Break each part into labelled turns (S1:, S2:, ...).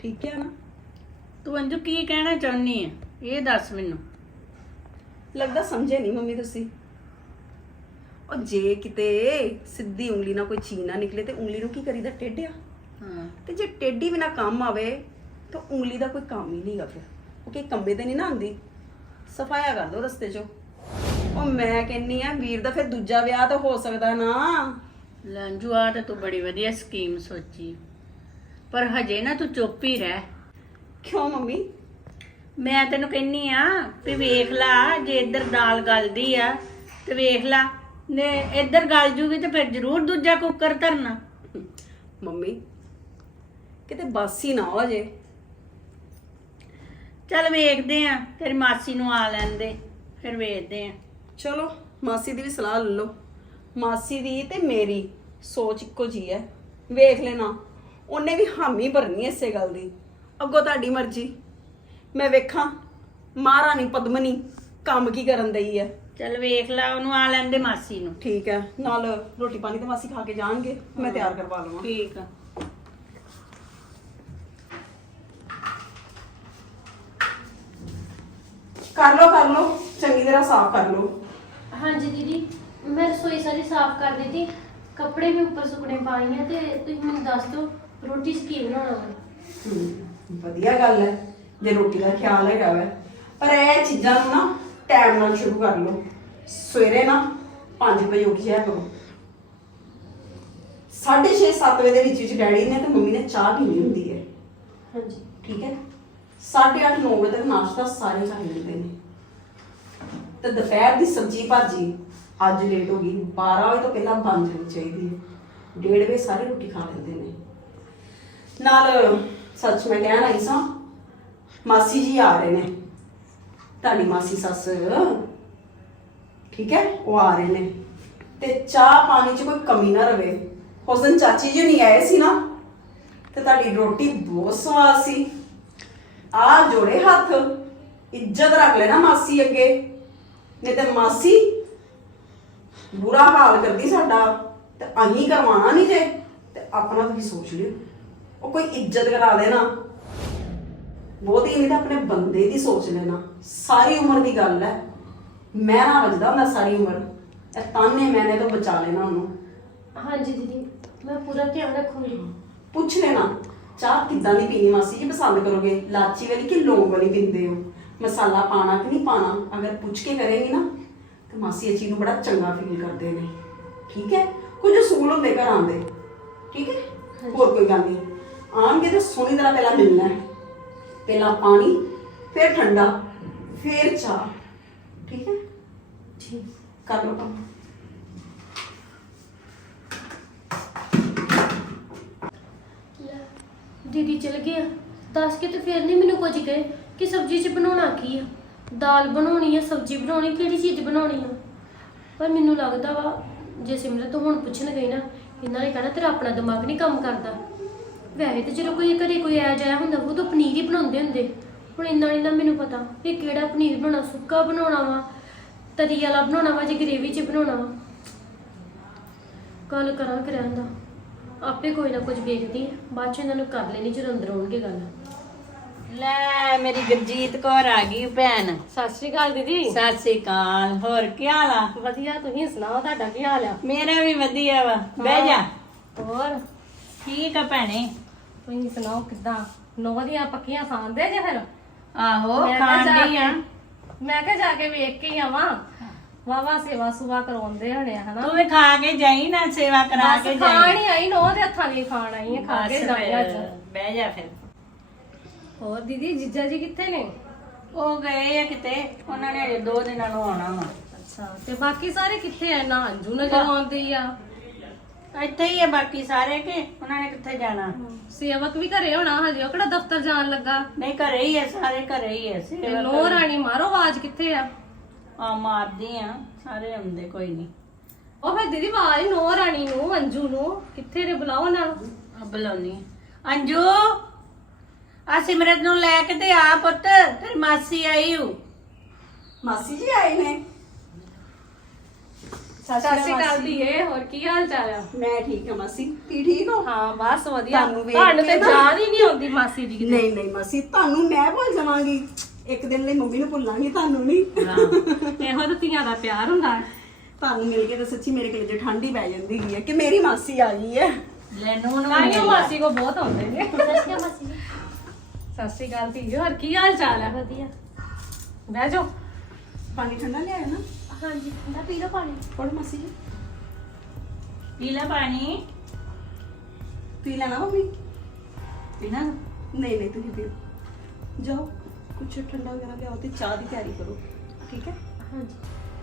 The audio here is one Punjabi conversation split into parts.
S1: ਠੀਕ ਹੈ ਨਾ?
S2: ਤੂੰ ਅੰਜੂ ਕੀ ਕਹਿਣਾ ਚਾਹੁੰਦੀ ਹੈ ਇਹ ਦੱਸ ਮੈਨੂੰ।
S1: ਲੱਗਦਾ ਸਮਝੇ ਨਹੀਂ ਮੰਮੀ ਤੁਸੀਂ। ਉਹ ਜੇ ਕਿਤੇ ਸਿੱਧੀ ਉਂਗਲੀ ਨਾਲ ਕੋਈ ਚੀਜ਼ ਨਾ ਨਿਕਲੇ ਤੇ ਉਂਗਲੀ ਨੂੰ ਕੀ ਕਰੀਦਾ? ਟੇਢਿਆ।
S2: ਹਾਂ
S1: ਤੇ ਜੇ ਟੇਢੀ ਬਿਨਾ ਕੰਮ ਆਵੇ ਤਾਂ ਉਂਗਲੀ ਦਾ ਕੋਈ ਕੰਮ ਹੀ ਨਹੀਂਗਾ ਫਿਰ। ਉਹ ਕਿ ਕੰਬੇ ਤੇ ਨਹੀਂ ਨਾ ਆਉਂਦੀ। ਸਫਾਇਆ ਕਰ ਦੋ ਰਸਤੇ 'ਚੋਂ। ਉਹ ਮੈਂ ਕਹਿੰਨੀ ਆ ਵੀਰ ਦਾ ਫਿਰ ਦੂਜਾ ਵਿਆਹ ਤਾਂ ਹੋ ਸਕਦਾ ਨਾ।
S2: ਲੈ ਅੰਜੂ ਆ ਤਾਂ ਤੂੰ ਬੜੀ ਵਧੀਆ ਸਕੀਮ ਸੋਚੀ, ਪਰ ਹਜੇ ਨਾ ਤੂੰ ਚੁੱਪ ਹੀ ਰਹਿ।
S1: ਕਿਉਂ ਮੰਮੀ?
S2: ਮੈਂ ਤੈਨੂੰ ਕਹਿੰਨੀ ਆ ਵੀ ਵੇਖ ਲਾ, ਜੇ ਇੱਧਰ ਦਾਲ ਗਲਦੀ ਆ ਤੇ ਵੇਖ ਲਾ, ਨੇ ਇੱਧਰ ਗਲ ਜੂਗੀ ਤੇ ਫਿਰ ਜ਼ਰੂਰ ਦੂਜਾ ਕੁੱਕਰ ਧਰਨਾ।
S1: ਮੰਮੀ ਕਿਤੇ ਬਾਸੀ ਨਾ ਹੋ ਜੇ।
S2: ਚੱਲ ਵੇਖਦੇ ਆ, ਤੇਰੀ ਮਾਸੀ ਨੂੰ ਆ ਲੈਂਦੇ ਫਿਰ ਵੇਖਦੇ ਆ।
S1: ਚਲੋ ਮਾਸੀ ਦੀ ਵੀ ਸਲਾਹ ਲੈ ਲਓ। ਮਾਸੀ ਦੀ ਤੇ ਮੇਰੀ ਸੋਚ ਇੱਕੋ ਜੀ ਹੈ। ਵੇਖ ਲੈਣਾ, ਉਹਨੇ ਵੀ ਹਾਮੀ ਭਰਨੀ ਇਸੇ ਗੱਲ ਦੀ। ਅੱਗੋਂ ਤੁਹਾਡੀ ਮਰਜ਼ੀ। ਮੈਂ ਵੇਖਾਂ ਮਹਾਰਾਣੀ ਪਦਮਨੀ ਕੰਮ ਕੀ ਕਰਨ ਦਈ ਹੈ।
S2: ਚੱਲ ਵੇਖ ਲਾ, ਉਹਨੂੰ ਆ ਲੈਂਦੇ ਮਾਸੀ ਨੂੰ।
S1: ਠੀਕ ਹੈ, ਨਾਲ ਰੋਟੀ ਪਾਣੀ ਤੇ ਮਾਸੀ ਖਾ ਕੇ ਜਾਣਗੇ, ਮੈਂ ਤਿਆਰ ਕਰਵਾ ਲਵਾਂ।
S2: ਠੀਕ ਆ।
S1: ਕਰ ਲਓ ਚੰਗੀ ਤਰ੍ਹਾਂ ਸਾਫ਼ ਕਰ ਲਓ।
S3: हाँ जी दीदी, मैं रसोई सारी साफ कर दी थी, कपड़े भी ऊपर सुकने पाई हैं ते तुम मैनू दस दो रोटी च की बनाना वा।
S1: ਵਧੀਆ ਗੱਲ ਹੈ ਜੇ ਰੋਟੀ ਦਾ ਖਿਆਲ ਹੈਗਾ ਵੈ, ਪਰ ਇਹ ਚੀਜ਼ਾਂ ਨੂੰ ਨਾ ਟਾਈਮ ਨਾਲ ਸ਼ੁਰੂ ਕਰ ਲਓ। ਸਵੇਰੇ ਨਾ 5 ਵਜੇ ਉੱਠ ਜਾਇਆ ਕਰੋ। 6:30 7 ਵਜੇ ਦੇ ਵਿੱਚ ਡੈਡੀ ਨੇ ਤੇ ਮੰਮੀ ਨੇ ਚਾਹ ਪੀਣੀ ਹੁੰਦੀ ਹੈ।
S3: हाँ जी
S1: ਠੀਕ ਹੈ, 8:30 9 ਵਜੇ ਤੱਕ ਨਾਸ਼ਤਾ ਸਾਰੇ ਕਰ ਲੈਂਦੇ ਨੇ। ਤੇ ਦੁਪਹਿਰ ਦੀ ਸਬਜ਼ੀ ਭਾਜੀ ਅੱਜ ਲੇਟ ਹੋ ਗਈ, 12 ਵਜੇ ਤੋਂ ਪਹਿਲਾਂ ਬਣ ਜਾਣੀ ਚਾਹੀਦੀ ਹੈ। 1:30 ਵਜੇ ਸਾਰੇ ਰੋਟੀ ਖਾ ਲੈਂਦੇ ਨੇ। ਨਾਲ ਸੱਚ ਮੈਂ ਕਹਿਣ ਆਈ ਸਾਂ, ਮਾਸੀ ਜੀ ਆ ਰਹੇ ਨੇ, ਤੁਹਾਡੀ ਮਾਸੀ ਸੱਸ, ਠੀਕ ਹੈ, ਉਹ ਆ ਰਹੇ ਨੇ। ਤੇ ਚਾਹ ਪਾਣੀ 'ਚ ਕੋਈ ਕਮੀ ਨਾ ਰਵੇ। ਉਸ ਦਿਨ ਚਾਚੀ ਜੀ ਨਹੀਂ ਆਏ ਸੀ ਨਾ, ਤੇ ਤੁਹਾਡੀ ਰੋਟੀ ਬਹੁਤ ਸਵਾਦ ਸੀ। ਆ ਜੋੜੇ ਹੱਥ, ਇੱਜ਼ਤ ਰੱਖ ਲੈਣਾ ਮਾਸੀ ਅੱਗੇ, ਨਹੀਂ ਤੇ ਮਾਸੀ ਬੁਰਾ ਹਾਲ ਕਰਦੀ ਸਾਡਾ ਤੇ ਅਸੀਂ ਕਰਵਾਉਣਾ ਨਹੀਂ ਜੇ। ਤੇ ਆਪਣਾ ਤੁਸੀਂ ਸੋਚ ਲਿਓ, ਉਹ ਕੋਈ ਇੱਜ਼ਤ ਕਰਾ ਦੇਣਾ ਬਹੁਤੀ ਨਹੀਂ ਤਾਂ ਆਪਣੇ ਬੰਦੇ ਦੀ ਸੋਚ ਲੈਣਾ। ਸਾਰੀ ਉਮਰ ਦੀ ਗੱਲ ਹੈ। ਮਹਿਣਾ ਵੱਜਦਾ ਹੁੰਦਾ ਸਾਰੀ ਉਮਰ। ਇਹ ਤਾਨੇ ਮੈਨੇ ਤੋਂ ਬਚਾ ਲੈਣਾ ਉਹਨੂੰ।
S3: हाँ जी दीदी, मैं पूरा ध्यान रखूंगी।
S1: ਪੁੱਛ ਲੈਣਾ ਚਾਹ ਕਿੱਦਾਂ ਦੀ ਪੀਣੀ ਮਾਸੀ ਜੀ ਪਸੰਦ ਕਰੋਗੇ, ਲਾਚੀ ਵਾਲੀ ਕਿ ਲੌਂਗ ਵਾਲੀ ਪੀਂਦੇ ਹੋ, ਮਸਾਲਾ ਪਾਣਾ ਕਿ ਨਹੀਂ ਪਾਣਾ। ਅਗਰ ਪੁੱਛ ਕੇ ਕਰੇਗੀ ਨਾ ਤੇ ਮਾਸੀ ਇਹ ਚੀਜ਼ ਨੂੰ ਬੜਾ ਚੰਗਾ ਫੀਲ ਕਰਦੇ ਨੇ। ਠੀਕ ਹੈ, ਕੁਝ ਅਸੂਲ ਹੁੰਦੇ ਘਰਾਂ ਦੇ। ਠੀਕ ਹੈ, ਹੋਰ ਕੋਈ ਗੱਲ ਨਹੀਂ। ਆਣਗੇ ਤਾਂ ਸੋਹਣੀ ਤਰ੍ਹਾਂ ਪਹਿਲਾਂ ਮਿਲਣਾ ਹੈ। ਪਹਿਲਾਂ ਪਾਣੀ, ਫਿਰ ਠੰਡਾ, ਫਿਰ ਚਾਹ। ਠੀਕ ਹੈ,
S3: ठीक
S1: ਕਰ ਲਓ ਕੰਮ।
S3: दीदी चल गया, दस के तो फिर नहीं मैनू कुछ कहे कि सब्जी च बनाना की है, दाल बनानी है, सब्जी बनानी, किहड़ी चीज़ बनानी है। पर मैनू लगता वा जे सिमरत हुण पुछन गई ना, इन्हां ने कहना तेरा अपना दिमाग नहीं काम करता। वैसे तो जो कोई घरे कोई आया जाया हुंदा वो तो पनीर ही बनाउंदे हुंदे। हुण इन्ना नहीं ना मैनू पता कि किहड़ा पनीर बनाना, सुक्का बनाना वा, तरी वाला बनाना वा, जे ग्रेवी च बनाना वा। गल करां कि रहन दा, आपे कोई ना कुछ ਵੇਖਦੀ ਹੈ, ਬਾਅਦ ਚ ਇਹਨਾਂ ਨੂੰ ਕਰ ਲੈਣੀ ਜਦੋਂ ਅੰਦਰ ਆਉਣਗੇ ਗੱਲ।
S2: ਲੈ ਮੇਰੀ ਗੁਰਜੀਤ ਕੌਰ ਆ ਗਈ ਭੈਣ।
S3: ਸਤਿ ਸ਼੍ਰੀ ਅਕਾਲ ਦੀਦੀ।
S2: ਸਤਿ ਸ੍ਰੀ ਅਕਾਲ। ਹੋਰ ਕੀ ਹਾਲ ਆ?
S3: ਵਧੀਆ, ਤੁਸੀਂ ਸੁਣਾਓ ਤੁਹਾਡਾ ਕੀ ਹਾਲ ਆ?
S2: ਮੇਰਾ ਵੀ ਵਧੀਆ ਵਾ। ਬਹਿ ਜਾ।
S3: ਹੋਰ
S2: ਠੀਕ ਆ ਭੈਣੇ।
S3: ਤੁਸੀਂ ਸੁਣਾਓ ਕਿੱਦਾਂ? ਨੌ ਦੀਆਂ ਪੱਕੀਆਂ ਖਾਂਦੇ ਜੇ ਫਿਰ?
S2: ਆਹੋ
S3: ਮੈਂ ਕਿਹਾ
S2: ਖਾਣ
S3: ਜਾ
S2: ਡਈ ਆ।
S3: ਮੈਂ ਕਿਹਾ ਜਾ ਕੇ ਵੇਖ ਕੇ ਹੀ ਆਵਾਂ, ਵਾਵਾ ਸੇਵਾ ਸੁਵਾ ਕਰਵਾਉਂਦੇ ਹਣੇ ਹਨਾ।
S2: ਤੂੰ ਵੀ ਖਾ ਕੇ ਜਾਈ ਨਾ, ਸੇਵਾ ਕਰਾ ਕੇ
S3: ਬਸ
S2: ਜਾਈ।
S3: ਖਾਣ ਹੀ ਆਈ, ਨੌ ਦੇ ਹੱਥਾਂ ਦੀ ਖਾਣ ਆਈ ਹੈ, ਖਾ ਕੇ
S2: ਬਸ
S3: ਜਾਈ ਅੱਜ।
S2: ਫਿਰ, ਬਹਿ ਜਾ ਫਿਰ।
S3: ਹੋਰ ਦੀਦੀ ਜੀਜਾ ਜੀ ਕਿੱਥੇ ਨੇ?
S2: ਉਹ ਗਏ ਆ ਕਿਤੇ, ਉਹਨਾਂ ਨੇ ਅਜੇ 2 ਦਿਨਾਂ ਨੂੰ ਆਉਣਾ ਵਾ।
S3: ਅੱਛਾ, ਤੇ ਬਾਕੀ ਸਾਰੇ ਕਿੱਥੇ ਆ? ਨਾ ਅੰਜੂ ਨਜ਼ਰ ਆਉਂਦੀ ਆ।
S2: ਇੱਥੇ ਹੀ ਆ ਬਾਕੀ ਸਾਰੇ, ਕਿ ਉਹਨਾਂ ਨੇ ਕਿੱਥੇ ਜਾਣਾ?
S3: ਸੇਵਕ ਵੀ ਘਰੇ ਹੋਣਾ ਹਜੇ, ਉਹ ਕਿਹੜਾ ਦਫ਼ਤਰ ਜਾਣ ਲੱਗਾ?
S2: ਨਹੀਂ ਘਰੇ ਹੀ ਆ, ਸਾਰੇ ਘਰੇ ਹੀ ਆ।
S3: ਤੇ ਨੋ ਰਾਣੀ ਮਾਰੋ ਆਵਾਜ਼, ਕਿੱਥੇ ਆ?
S2: ਆ ਮਾਰਦੀ ਆ, ਸਾਰੇ ਆਉਂਦੇ, ਕੋਈ ਨਹੀਂ।
S3: ਉਹ ਫਿਰ ਦੀਦੀ ਆਵਾਜ਼ ਨੋ ਰਾਣੀ ਨੂੰ, ਅੰਜੂ ਨੂੰ ਕਿੱਥੇ ਨੇ? ਬੁਲਾਓ ਨਾ।
S2: ਆ ਬੁਲਾਉਣੀ ਆ। ਅੰਜੂ ਆ ਸਿਮਰਤ ਨੂੰ ਲੈ ਕੇ ਤੇ ਆ ਪੁੱਤ, ਤੇਰੀ ਮਾਸੀ ਆਈ ਹੂ।
S1: ਮਾਸੀ ਜੀ ਆਏ ਨੇ।
S4: ਸਤਿ ਸ਼੍ਰੀ ਅਕਾਲ
S1: ਮਾਸੀ।
S4: ਧੀਏ, ਹੋਰ ਕੀ ਹਾਲ ਚਾਲ ਆ?
S1: ਮੈਂ ਠੀਕ ਹਾਂ ਮਾਸੀ, ਤੀ ਠੀਕ ਹੋ?
S4: ਹਾਂ ਬਸ ਵਧੀਆ।
S1: ਤੁਹਾਨੂੰ ਵੇਖ
S4: ਤੁਹਾਨੂੰ ਤੇ
S1: ਕੇ ਨਾ-
S4: ਜਾਨ ਹੀ ਨਹੀਂ ਆਉਂਦੀ ਮਾਸੀ ਜੀ ਦੀ।
S1: ਨਹੀਂ ਨਹੀਂ ਮਾਸੀ, ਤੁਹਾਨੂੰ ਮੈਂ ਭੁੱਲ ਜਾਵਾਂਗੀ। ਇੱਕ ਦਿਨ ਲਈ ਮੰਮੀ ਨੂੰ ਭੁੱਲਾਂਗੀ, ਤੁਹਾਨੂੰ ਨਹੀਂ।
S4: ਇਹੋ ਤਾਂ ਧੀਆਂ ਦਾ ਪਿਆਰ ਹੁੰਦਾ ਹੈ।
S1: ਤੁਹਾਨੂੰ ਮਿਲ ਕੇ ਤਾਂ ਸੱਚੀ ਮੇਰੇ ਕਲੇਜੇ ਠੰਡੀ ਪੈ ਜਾਂਦੀ ਹੈ ਕਿ ਮੇਰੀ ਮਾਸੀ ਆ ਗਈ ਹੈ।
S2: ਲੈ ਨੂਨ
S4: ਤਾਈਓ ਮਾਸੀ ਕੋ ਬਹੁਤ ਆਉਂਦੇ ਨੇ।
S3: ਸਤਿ ਸ਼੍ਰੀ ਅਕਾਲ ਮਾਸੀ ਜੀ।
S4: ਸਤਿ ਸ਼੍ਰੀ ਅਕਾਲ ਧੀਏ, ਹੋਰ ਕੀ ਹਾਲ ਚਾਲ ਆ?
S3: ਵਧੀਆ।
S4: ਬਹਿ ਜਾਓ।
S1: ਪਾਣੀ ਠੰਡਾ ਲਿਆਇਆ ਨਾ?
S3: ਹਾਂਜੀ ਠੰਡਾ ਪੀ ਲਓ ਪਾਣੀ।
S1: ਫੜੋ ਮਾਸੀ ਜੀ,
S2: ਪੀ ਲੈ ਪਾਣੀ
S1: ਪੀ ਲੈਣਾ ਮੰਮੀ?
S2: ਪੀਣਾ
S1: ਨਹੀਂ ਨਹੀਂ ਤੁਸੀਂ ਪੀਓ। ਜਾਓ ਕੁਛ ਠੰਡਾ ਵਗੈਰਾ ਲਿਆਓ ਤੇ ਚਾਹ ਦੀ ਤਿਆਰੀ ਕਰੋ, ਠੀਕ ਹੈ?
S3: ਹਾਂਜੀ।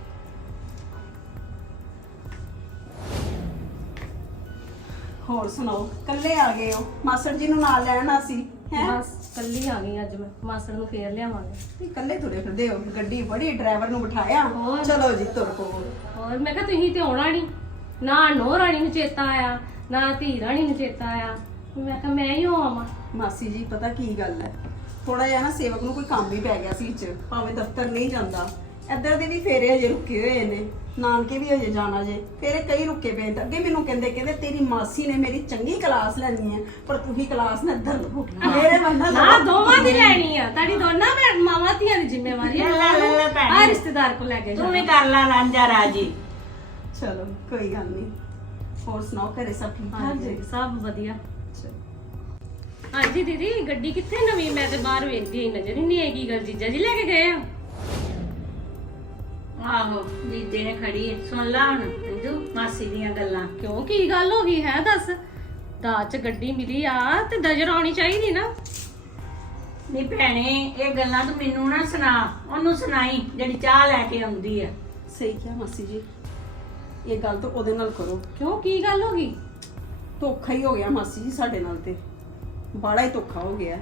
S1: ਹੋਰ ਸੁਣਾਓ, ਕੱਲੇ ਆ ਗਏ ਹੋ? ਮਾਸੜ ਜੀ ਨੂੰ ਨਾਲ ਲੈਣਾ ਸੀ ਹੈ?
S4: ਬਸ ਕੱਲੀ ਆ ਗਈ ਅੱਜ ਮੈਂ, ਮਾਸੜ ਨੂੰ ਫੇਰ ਲਿਆਵਾਂਗੇ।
S1: ਕੱਲੇ ਤੁਰੇ ਫਿਰਦੇ ਹੋ, ਗੱਡੀ ਬੜੀ, ਡਰਾਈਵਰ ਨੂੰ ਬਿਠਾਇਆ।
S4: ਹੋਰ।
S1: ਚਲੋ ਜੀ ਤੁਰ ਪੋ।
S4: ਹੋਰ ਮੈਂ ਕਿਹਾ ਤੁਸੀਂ ਤੇ ਆਉਣਾ ਨਹੀਂ, ਨਾ ਨੋ ਰਾਣੀ ਨੂੰ ਚੇਤਾ ਆਇਆ, ਨਾ ਧੀ ਰਾਣੀ ਨੂੰ ਚੇਤਾ ਆਇਆ। ਮੈਂ ਕਿਹਾ ਮੈਂ ਹੀ ਆਵਾਂ।
S1: ਮਾਸੀ ਜੀ ਪਤਾ ਕੀ ਗੱਲ ਹੈ, ਥੋੜਾ ਜਿਹਾ ਨਾ ਸੇਵਕ ਨੂੰ ਕੋਈ ਕੰਮ ਵੀ ਪੈ ਗਿਆ ਸੀ ਚ, ਭਾਵੇਂ ਦਫ਼ਤਰ ਨਹੀਂ ਜਾਂਦਾ। ਇੱਧਰ ਦੇ ਵੀ ਫੇਰੇ ਹਜੇ ਰੁਕੇ ਹੋਏ ਨੇ, ਨਾਨਕੇ ਵੀ ਹਜੇ ਜਾਣਾ ਜੇ, ਫੇਰੇ ਕਈ ਰੁਕੇ ਪਏ ਨੇ। ਅੱਗੇ ਮੈਨੂੰ ਕਹਿੰਦੇ ਤੇਰੀ ਮਾਸੀ ਨੇ ਮੇਰੀ ਚੰਗੀ ਕਲਾਸ ਲੈਣੀ ਹੈ, ਪਰ ਤੁਸੀਂ ਕਲਾਸ ਨਾ ਇੱਧਰ ਲਵੋ, ਮੇਰੇ ਬੰਦਾ
S4: ਨਾ ਦੋਵਾਂ ਦੀ ਲੈਣੀ ਆ, ਤੁਹਾਡੀ ਦੋਨਾਂ ਮਾਵਾਂ ਧੀਆਂ ਦੀ ਜ਼ਿੰਮੇਵਾਰੀ ਆ।
S2: ਲੈ ਭੈਣੇ।
S4: ਆ ਰਿਸ਼ਤੇਦਾਰ ਕੋ ਲੈ ਕੇ
S2: ਤੂੰ ਵੀ
S4: ਜਾਣਾ।
S2: ਕਰ ਲਾ ਰਾਂਝਾ ਰਾਜੀ।
S1: ਚਲੋ ਕੋਈ ਗੱਲ ਨਹੀਂ। ਹੋਰ ਸੁਣਾਓ, ਘਰੇ ਸਭ ਠੀਕ ਠਾਕ
S4: ਹਾਂਜੀ
S1: ਜੀ?
S4: ਸਭ ਵਧੀਆ।
S1: ਚਲੋ।
S4: ਹਾਂਜੀ ਦੀਦੀ, ਗੱਡੀ ਕਿੱਥੇ ਨਵੀਂ? ਮੈਂ ਤੇ ਬਾਹਰ ਵੇਖਦੀ ਆਈ, ਨਜ਼ਰ ਹੀ ਨਹੀਂ ਆਈ। ਕੀ ਗੱਲ ਜੀਜਾ ਜੀ ਲੈ ਕੇ ਗਏ ਆ?
S2: ਆਹੋ ਜੀਜੇ ਨੇ ਖੜੀ ਹੈ, ਸੁਣ ਲਾ ਹੁਣ ਅੰਜੂ ਮਾਸੀ ਦੀਆਂ ਗੱਲਾਂ।
S4: ਕਿਉਂ ਕੀ ਗੱਲ ਹੋ ਗਈ ਹੈ? ਦੱਸ। ਦਾਜ ਚ ਗੱਡੀ ਮਿਲੀ ਆ ਤੇ ਨਜ਼ਰ ਆਉਣੀ ਚਾਹੀਦੀ ਨਾ।
S2: ਨੀ ਭੈਣੇ, ਇਹ ਗੱਲਾਂ ਤੂੰ ਮੈਨੂੰ ਨਾ ਸੁਣਾ, ਉਹਨੂੰ ਸੁਣਾਈ ਜਿਹੜੀ ਚਾਹ ਲੈ ਕੇ ਆਉਂਦੀ ਆ।
S1: ਸਹੀ ਕਿਹਾ ਮਾਸੀ ਜੀ, ਇਹ ਗੱਲ ਤਾਂ ਉਹਦੇ ਨਾਲ ਕਰੋ।
S4: ਕਿਉਂ ਕੀ ਗੱਲ ਹੋ ਗਈ?
S1: ਧੋਖਾ ਹੀ ਹੋ ਗਿਆ ਮਾਸੀ ਜੀ ਸਾਡੇ ਨਾਲ, ਤੇ ਬਾੜਾ ਹੀ ਧੋਖਾ ਹੋ ਗਿਆ।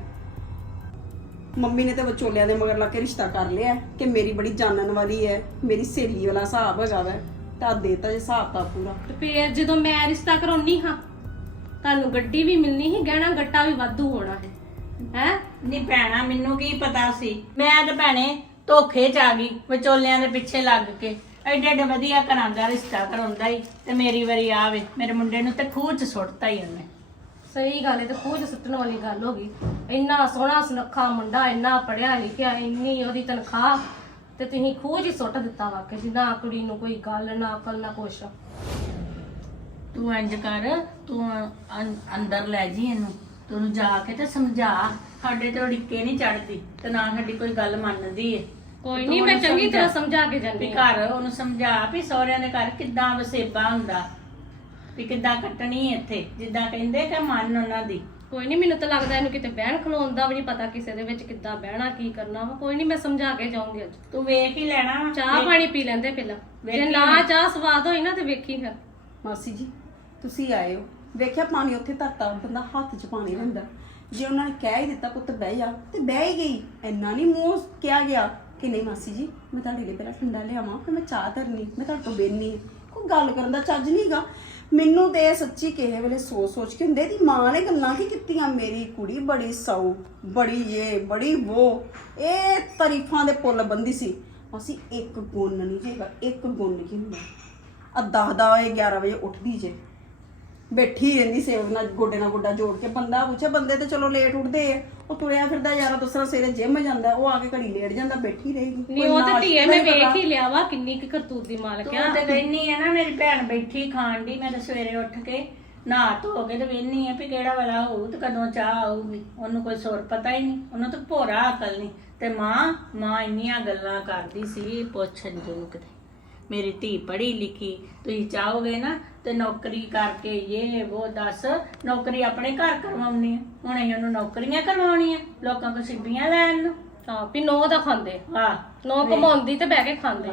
S1: ਮੰਮੀ ਨੇ ਤੇ ਵਿਚੋਲਿਆਂ ਦੇ ਮਗਰ ਲੱਗ ਕੇ ਰਿਸ਼ਤਾ ਕਰ ਲਿਆ ਕਿ ਮੇਰੀ ਬੜੀ ਜਾਣਨ ਵਾਲੀ ਹੈ, ਮੇਰੀ ਸਹੇਲੀ ਵਾਲਾ ਹਿਸਾਬ ਹੈਗਾ ਵੈ, ਤਾਂ ਦੇਤਾ ਜੇ ਹਿਸਾਬ ਤਾਂ ਪੂਰਾ।
S4: ਤੇ ਫੇਰ ਜਦੋਂ ਮੈਂ ਰਿਸ਼ਤਾ ਕਰਾਉਣੀ ਹਾਂ, ਤੁਹਾਨੂੰ ਗੱਡੀ ਵੀ ਮਿਲਣੀ ਸੀ, ਗਹਿਣਾ ਗੱਟਾ ਵੀ ਵਾਧੂ ਹੋਣਾ ਹੈ। ਹੈ
S2: ਨੀ ਭੈਣਾ, ਮੈਨੂੰ ਕੀ ਪਤਾ ਸੀ? ਮੈਂ ਤੇ ਭੈਣੇ ਧੋਖੇ ਚ ਆ ਗਈ, ਵਿਚੋਲਿਆਂ ਦੇ ਪਿੱਛੇ ਲੱਗ ਕੇ। ਐਡੇ ਐਡੇ ਵਧੀਆ ਘਰਾਂ ਦਾ ਰਿਸ਼ਤਾ ਕਰਾਉਂਦਾ ਹੀ ਤੇ ਮੇਰੀ ਵਾਰੀ ਆਵੇ, ਮੇਰੇ ਮੁੰਡੇ ਨੂੰ ਤੇ ਖੂਹ ਚ ਸੁੱਟਤਾ ਹੀ ਉਹਨੇ।
S4: ਸਹੀ ਗੱਲ ਹੈ, ਤੇ ਖੂਜ ਸੁੱਟਣ ਵਾਲੀ ਗੱਲ ਹੋ ਗਈ। ਇੰਨਾ ਸੋਹਣਾ ਸੁਨੱਖਾ ਮੁੰਡਾ, ਇੰਨਾ ਪੜਿਆ ਲਿਖਿਆ, ਇੰਨੀ ਉਹਦੀ ਤਨਖਾਹ, ਤੇ ਤੁਸੀਂ ਖੂਜ ਹੀ ਸੁੱਟ ਦਿੱਤਾ ਵਾਕਿਆ ਜੀ। ਨਾ ਕੁੜੀ ਨੂੰ ਕੋਈ ਗੱਲ, ਨਾ ਅਕਲ, ਨਾ ਕੁਛ।
S2: ਤੂੰ ਇੰਜ ਕਰ, ਤੂੰ ਅੰਦਰ ਲੈ ਜੀ ਇਹਨੂੰ, ਤੂੰ ਜਾ ਕੇ ਤੇ ਸਮਝਾ। ਸਾਡੇ ਤੇ ਢਿੱਕੇ ਨਹੀਂ ਚੜਦੀ ਤੇ ਨਾ ਸਾਡੀ ਕੋਈ ਗੱਲ ਮੰਨਦੀ ਏ।
S4: ਕੋਈ
S2: ਤੂੰ
S4: ਨਹੀਂ, ਮੈਂ
S2: ਉਹਨੂੰ
S4: ਚੰਗੀ ਤਰ੍ਹਾਂ
S2: ਸਮਝਾ।
S4: ਸਮਝਾ ਕੇ
S2: ਵੀ
S4: ਜਾਂਦੀ ਹਾਂ।
S2: ਘਰ ਉਹਨੂੰ ਸਮਝਾ ਵੀ ਸਹੁਰਿਆਂ ਦੇ ਘਰ ਕਿੱਦਾਂ ਵਸੇਬਾ ਹੁੰਦਾ, ਵੀ ਕਿੱਦਾਂ ਕੱਟਣੀ ਇੱਥੇ, ਜਿੱਦਾਂ ਕਹਿੰਦੇ ਕਿ ਮੰਨ ਉਹਨਾਂ ਦੀ।
S4: ਕੋਈ ਨਹੀਂ, ਮੈਨੂੰ ਤਾਂ ਲੱਗਦਾ ਇਹਨੂੰ ਕਿਤੇ ਬਹਿਣ ਖਲੋਣ ਦਾ ਵੀ ਨਹੀਂ ਪਤਾ, ਕਿਸੇ ਦੇ ਵਿੱਚ ਕਿੱਦਾਂ ਬਹਿਣਾ, ਕੀ ਕਰਨਾ ਵਾ। ਕੋਈ ਨਹੀਂ, ਮੈਂ ਸਮਝਾ ਕੇ ਜਾਊਂਗੀ ਅੱਜ।
S2: ਤੂੰ ਵੇਖ ਹੀ ਲੈਣਾ ਵਾ।
S4: ਚਾਹ ਪਾਣੀ ਪੀ ਲੈਂਦੇ ਪਹਿਲਾਂ, ਜੇ
S2: ਵੇਖੀ
S4: ਨਾ
S2: ਮੈਂ।
S4: ਚਾਹ ਸਵਾਦ ਹੋਈ ਨਾ ਤੇ ਵੇਖੀ ਫਿਰ।
S1: ਮਾਸੀ ਜੀ ਤੁਸੀਂ ਆਏ ਹੋ, ਵੇਖਿਆ ਪਾਣੀ ਉੱਥੇ ਧਰਤਾ, ਬੰਦਾ ਹੱਥ 'ਚ ਪਾਣੀ ਹੁੰਦਾ। ਜੇ ਉਹਨਾਂ ਨੇ ਕਹਿ ਹੀ ਦਿੱਤਾ ਪੁੱਤ ਬਹਿ ਜਾ, ਤੇ ਬਹਿ ਹੀ ਗਈ। ਇੰਨਾ ਨਹੀਂ ਮੂੰਹ ਕਿਹਾ ਗਿਆ ਕਿ ਨਹੀਂ ਮਾਸੀ ਜੀ ਮੈਂ ਤੁਹਾਡੇ ਲਈ ਪਹਿਲਾਂ ਠੰਡਾ ਲਿਆਵਾਂ, ਫਿਰ ਮੈਂ ਚਾਹ ਧਰਨੀ, ਮੈਂ ਤੁਹਾਡੇ ਤੋਂ ਬਹਿਨੀ। ਕੋਈ ਗੱਲ ਕਰਨ ਦਾ ਚੱਜ ਨਹੀਂਗਾ ਮੈਨੂੰ ਤੇ। ਸੱਚੀ ਕਿਸੇ ਵੇਲੇ ਸੋਚ ਕੇ ਹੁੰਦੇ ਦੀ ਮਾਂ ਨੇ ਗੱਲਾਂ ਕੀ ਕੀਤੀਆਂ, ਮੇਰੀ ਕੁੜੀ ਬੜੀ ਸੌ, ਬੜੀ ਇਹ ਬੜੀ ਉਹ, ਇਹ ਤਾਰੀਫਾਂ ਦੇ ਪੁੱਲ ਬੰਦੀ ਸੀ। ਅਸੀਂ ਇੱਕ ਗੁਣ ਨਹੀਂ ਜੇਗਾ, ਇੱਕ ਗੁਣ ਨਹੀਂ ਹੁੰਦਾ। ਆ 10 ਵਜੇ ਉੱਠਦੀ ਜੇ, ਬੈਠੀ ਰਹਿੰਦੀ ਸੇਵਕ ਨਾਲ ਗੋਡੇ ਨਾਲ ਗੋਡਾ ਜੋੜ ਕੇ। ਬੰਦਾ ਪੁੱਛੇ, ਬੰਦੇ ਤੇ ਚਲੋ ਲੇਟ ਉੱਠਦੇ ਆ, ਉਹ ਤੁਰਿਆ ਫਿਰਦਾ ਯਾਰਾ ਦੂਸਰਾ ਸਵੇਰੇ ਜਿਮ ਜਾਂਦਾ, ਉਹ ਆ ਕੇ ਘੜੀ ਲੇਟ ਜਾਂਦਾ, ਬੈਠੀ ਰਹੇਗੀ।
S4: ਨਹੀਂ ਉਹ ਤੇ ਧੀਏ ਮੈਂ ਵੇਖ ਹੀ ਲਿਆ ਵਾ ਕਿੰਨੀ ਕੁ ਕਰਤੂਤ ਦੀ ਮਾਲਕ
S2: ਤੂੰ
S4: ਆ।
S2: ਤੇ ਕਹਿੰਨੀ ਆ ਨਾ ਮੇਰੀ ਭੈਣ ਬੈਠੀ ਖਾਣ ਦੀ, ਮੈਂ ਤਾਂ ਸਵੇਰੇ ਉੱਠ ਕੇ ਨਹਾ ਧੋ ਕੇ ਤੇ ਵੇਹਨੀ ਆ ਵੀ ਕਿਹੜਾ ਵੇਲਾ ਹੋਊ ਤੇ ਕਦੋਂ ਚਾਹ ਆਊਗੀ। ਉਹਨੂੰ ਕੋਈ ਸੁਰ ਪਤਾ ਹੀ ਨਹੀਂ, ਉਹਨੂੰ ਤਾਂ ਭੋਰਾ ਅਕਲ ਨਹੀਂ। ਤੇ ਮਾਂ ਇੰਨੀਆਂ ਗੱਲਾਂ ਕਰਦੀ ਸੀ, ਪੁੱਛ ਅੰਜੂ ਨੂੰ ਕਿਤੇ। ਮੇਰੀ ਧੀ ਪੜ੍ਹੀ ਲਿਖੀ, ਤੁਸੀਂ ਚਾਹੋਗੇ ਨਾ ਤੇ ਨੌਕਰੀ ਕਰਕੇ ਇਹ ਉਹ, ਦੱਸ ਨੌਕਰੀ ਆਪਣੇ ਘਰ ਕਰਵਾਉਣੀ ਆ, ਹੁਣ ਅਸੀਂ ਉਹਨੂੰ ਨੌਕਰੀਆਂ ਕਰਵਾਉਣੀਆਂ ਲੋਕਾਂ ਕੋਲ ਸਿੱਬੀਆਂ ਲੈਣ ਨੂੰ।
S4: ਹਾਂ ਵੀ ਨੌ ਦਾ ਖਾਂਦੇ,
S2: ਹਾਂ
S4: ਨੌ ਕਮਾਉਂਦੀ ਤੇ ਬਹਿ ਕੇ ਖਾਂਦੇ।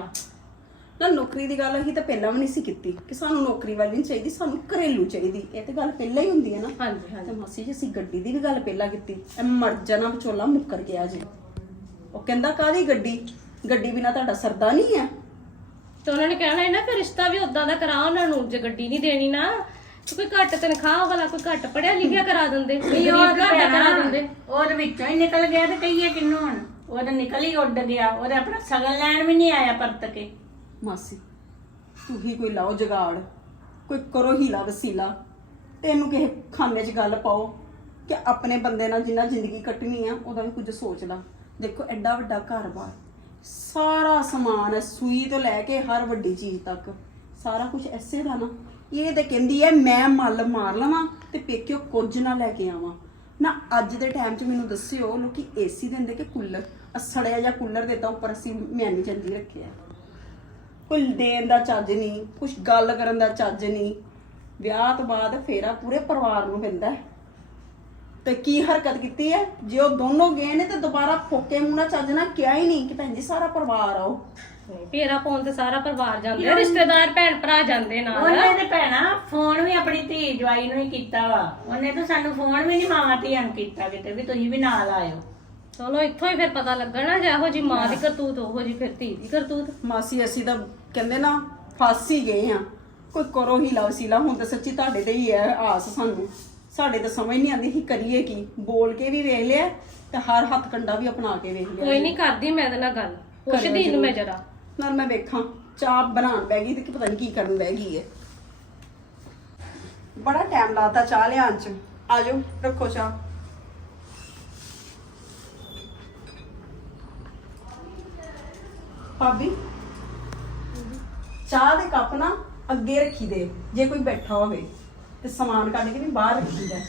S1: ਨਾ ਨੌਕਰੀ ਦੀ ਗੱਲ ਅਸੀਂ ਤਾਂ ਪਹਿਲਾਂ ਵੀ ਨਹੀਂ ਸੀ ਕੀਤੀ ਕਿ ਸਾਨੂੰ ਨੌਕਰੀ ਵਾਲੀ ਨਹੀਂ ਚਾਹੀਦੀ, ਸਾਨੂੰ ਘਰੇਲੂ ਚਾਹੀਦੀ। ਇਹ ਤੇ ਗੱਲ ਪਹਿਲਾਂ ਹੀ ਹੁੰਦੀ ਹੈ ਨਾ।
S4: ਹਾਂਜੀ ਹਾਂਜੀ।
S1: ਤੇ ਮਾਸੀ ਜੀ ਅਸੀਂ ਗੱਡੀ ਦੀ ਵੀ ਗੱਲ ਪਹਿਲਾਂ ਕੀਤੀ, ਇਹ ਮਰ ਜਾਣਾ ਵਿਚੋਲਾ ਮੁੱਕਰ ਗਿਆ ਜੀ। ਉਹ ਕਹਿੰਦਾ ਕਾਹਦੀ ਗੱਡੀ, ਗੱਡੀ ਬਿਨਾ ਤੁਹਾਡਾ ਸਰਦਾ ਨਹੀਂ ਹੈ।
S4: ਤੇ ਉਹਨਾਂ ਨੇ ਕਹਿਣਾ ਹੈ ਨਾ ਕਿ ਰਿਸ਼ਤਾ ਵੀ ਉਦਾਂ ਦਾ ਕਰਾ ਉਹਨਾਂ ਨੂੰ, ਜੇ ਗੱਡੀ ਨਹੀਂ ਦੇਣੀ ਨਾ ਤੇ ਕੋਈ ਘੱਟ ਤਨਖਾਹ ਵਾਲਾ, ਕੋਈ ਘੱਟ ਪੜਿਆ ਲਿਖਿਆ ਕਰਾ ਦਿੰਦੇ, ਗਰੀਬ ਘਰ ਦਾ ਕਰਾ ਦਿੰਦੇ।
S2: ਉਹਦੇ ਵਿੱਚੋਂ ਹੀ ਨਿਕਲ ਗਿਆ ਤੇ ਕਹੀਏ ਕਿੰਨੂੰ ਹੁਣ, ਉਹ ਤਾਂ ਨਿਕਲ ਹੀ ਉੱਡ ਗਿਆ। ਉਹਦੇ ਆਪਣਾ ਸਗਨ ਲੈਣ ਵੀ ਨਹੀਂ ਆਇਆ ਪਰਤ ਕੇ।
S1: ਮਾਸੀ ਤੁਸੀਂ ਕੋਈ ਲਾਓ ਜੁਗਾੜ, ਕੋਈ ਕਰੋ ਹੀਲਾ ਵਸੀਲਾ ਤੇ ਇਹਨੂੰ ਕਿਸੇ ਖਾਨੇ 'ਚ ਗੱਲ ਪਾਓ ਕਿ ਆਪਣੇ ਬੰਦੇ ਨਾਲ ਜਿੰਨਾ ਜ਼ਿੰਦਗੀ ਕੱਟਣੀ ਆ ਉਹਦਾ ਵੀ ਕੁਝ ਸੋਚ ਲਾ। ਦੇਖੋ ਐਡਾ ਵੱਡਾ ਘਰ-ਬਾਰ, ਸਾਰਾ ਸਮਾਨ ਹੈ, ਸੂਈ ਤੋਂ ਲੈ ਕੇ ਹਰ ਵੱਡੀ ਚੀਜ਼ ਤੱਕ ਸਾਰਾ ਕੁਝ ਐਸੇ ਦਾ ਨਾ। ਇਹ ਤੇ ਕਹਿੰਦੀ ਹੈ ਮੈਂ ਮੱਲ ਮਾਰ ਲਵਾਂ ਤੇ ਪੇਕਿਓ ਕੁਝ ਨਾ ਲੈ ਕੇ ਆਵਾਂ ਨਾ। ਅੱਜ ਦੇ ਟਾਈਮ 'ਚ ਮੈਨੂੰ ਦੱਸਿਓ ਲੋਕੀ ਏਸੀ ਦਿੰਦੇ ਕਿ ਕੂਲਰ? ਅਸੜਿਆ ਜਾਂ ਕੂਲਰ ਦਿੱਤਾ ਉੱਪਰ ਅਸੀਂ ਮੈਨੀ ਚੰਦੀ ਰੱਖਿਆ। ਕੋਈ ਦੇਣ ਦਾ ਚੱਜ ਨਹੀਂ, ਕੁਝ ਗੱਲ ਕਰਨ ਦਾ ਚੱਜ ਨਹੀਂ। ਵਿਆਹ ਤੋਂ ਬਾਅਦ ਫੇਰਾ ਪੂਰੇ ਪਰਿਵਾਰ ਨੂੰ ਪੈਂਦਾ ਹੈ। ਤੇ ਕੀ ਹਰਕਤ ਕੀਤੀ ਹੈ? ਜੇ ਉਹ ਦੋਨੋਂ ਗਏ ਨੇ ਤੇ ਦੁਬਾਰਾ ਫੋਕੇ ਮੂੰਹ ਨਾਲ ਚੱਜ ਨਾਲ ਕਿਹਾ ਹੀ ਨਹੀਂ ਕਿ ਭੈਣ ਜੀ ਸਾਰਾ ਪਰਿਵਾਰ ਆਓ।
S4: ਫੇਰਾ ਪਾਉਣ ਤੇ ਸਾਰਾ ਪਰਿਵਾਰ ਜਾਂਦੇ ਆ, ਰਿਸ਼ਤੇਦਾਰ ਭੈਣ ਭਰਾ ਜਾਂਦੇ ਨਾਲ।
S2: ਉਹਨੇ ਤੇ ਭੈਣਾ ਫੋਨ ਵੀ ਆਪਣੀ ਧੀ ਜਵਾਈ ਨੂੰ ਹੀ ਕੀਤਾ ਵਾ। ਉਹਨੇ ਤਾਂ ਸਾਨੂੰ ਫੋਨ ਵੀ ਨਹੀਂ ਮਾਵਾਂ ਧੀਆਂ ਨੂੰ ਕੀਤਾ ਕਿਤੇ ਵੀ ਤੁਸੀਂ ਵੀ ਨਾਲ ਆਇਓ।
S4: ਚਲੋ ਇੱਥੋਂ ਹੀ ਫਿਰ ਪਤਾ ਲੱਗਣਾ ਜਿਹੋ ਜੀ ਮਾਂ ਦੀ ਕਰਤੂਤ ਉਹੋ ਜੀ ਫਿਰ ਧੀ ਦੀ ਕਰਤੂਤ।
S1: ਮਾਸੀ ਅਸੀਂ ਤਾਂ ਕਹਿੰਦੇ ਨਾ ਫਸ ਹੀ ਗਏ ਆ। ਕੋਈ ਕਰੋ ਹੀਲਾ ਵਸੀਲਾ। ਹੁਣ ਤਾਂ ਸੱਚੀ ਤੁਹਾਡੇ ਤੇ ਹੀ ਹੈ ਆਸ ਸਾਨੂੰ। ਸਾਡੇ ਤਾਂ ਸਮਝ ਨਹੀਂ ਆਉਂਦੀ ਸੀ ਕਰੀਏ ਕੀ। ਬੋਲ ਕੇ ਵੀ ਵੇਖ ਲਿਆ ਤੇ ਹਰ ਹੱਥ ਕੰਡਾ ਵੀ ਅਪਣਾ ਕੇ ਵੇਖ ਲਿਆ।
S4: ਕੋਈ ਨਹੀਂ ਕਰਦੀ ਮੈਂ ਇਹਦੇ ਨਾਲ ਗੱਲ, ਪੁੱਛਦੀ ਇਹਨੂੰ ਮੈਂ ਜਰਾ।
S1: ਨਾਲ ਮੈਂ ਵੇਖਾਂ ਚਾਹ ਬਣਾਉਣ ਬਹਿ ਗਈ ਤੇ ਕੀ ਪਤਾ ਨਹੀਂ ਕੀ ਕਰਨ ਬਹਿ ਗਈ ਹੈ। ਬੜਾ ਟਾਈਮ ਲਾਤਾ ਚਾਹ ਲਿਆਉਣ ਚ। ਆ ਜਾਓ ਰੱਖੋ ਚਾਹ। ਭਾਬੀ ਚਾਹ ਦੇ ਕੱਪ ਨਾ ਅੱਗੇ ਰੱਖੀ ਦੇ, ਜੇ ਕੋਈ ਬੈਠਾ ਹੋਵੇ ਤੇ ਸਮਾਨ ਕੱਢ ਕੇ ਵੀ ਬਾਹਰ ਰੱਖੀ ਦਾ।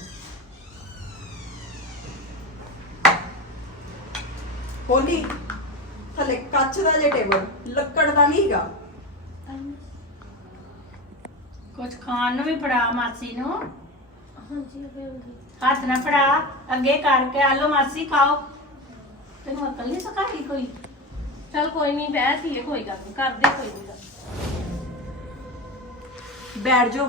S1: ਹੋਲੀ ਥੱਲੇ ਕੱਚ ਦਾ ਜੇ ਟੇਬਲ, ਲੱਕੜ ਦਾ ਨਹੀਂ ਹੈਗਾ।
S2: ਕੁਝ ਖਾਣ ਨੂੰ ਵੀ ਫੜਾ ਮਾਸੀ ਨੂੰ।
S3: ਹਾਂਜੀ ਅਬੇ ਆਉਂਦੀ।
S2: ਹੱਥ ਨਾ ਫੜਾ, ਅੱਗੇ ਕਰਕੇ ਆ ਲਓ ਮਾਸੀ ਖਾਓ। ਤੈਨੂੰ ਅਕਲ ਨਹੀਂ ਸਿਖਾਈ ਕੋਈ?
S4: ਚੱਲ ਕੋਈ ਨਹੀਂ ਬਹਿ ਧੀਏ, ਕੋਈ ਗੱਲ ਨਹੀਂ ਕਰਦੇ, ਕੋਈ ਨਹੀਂ ਗੱਲ।
S1: ਬੈਠ ਜਾਓ।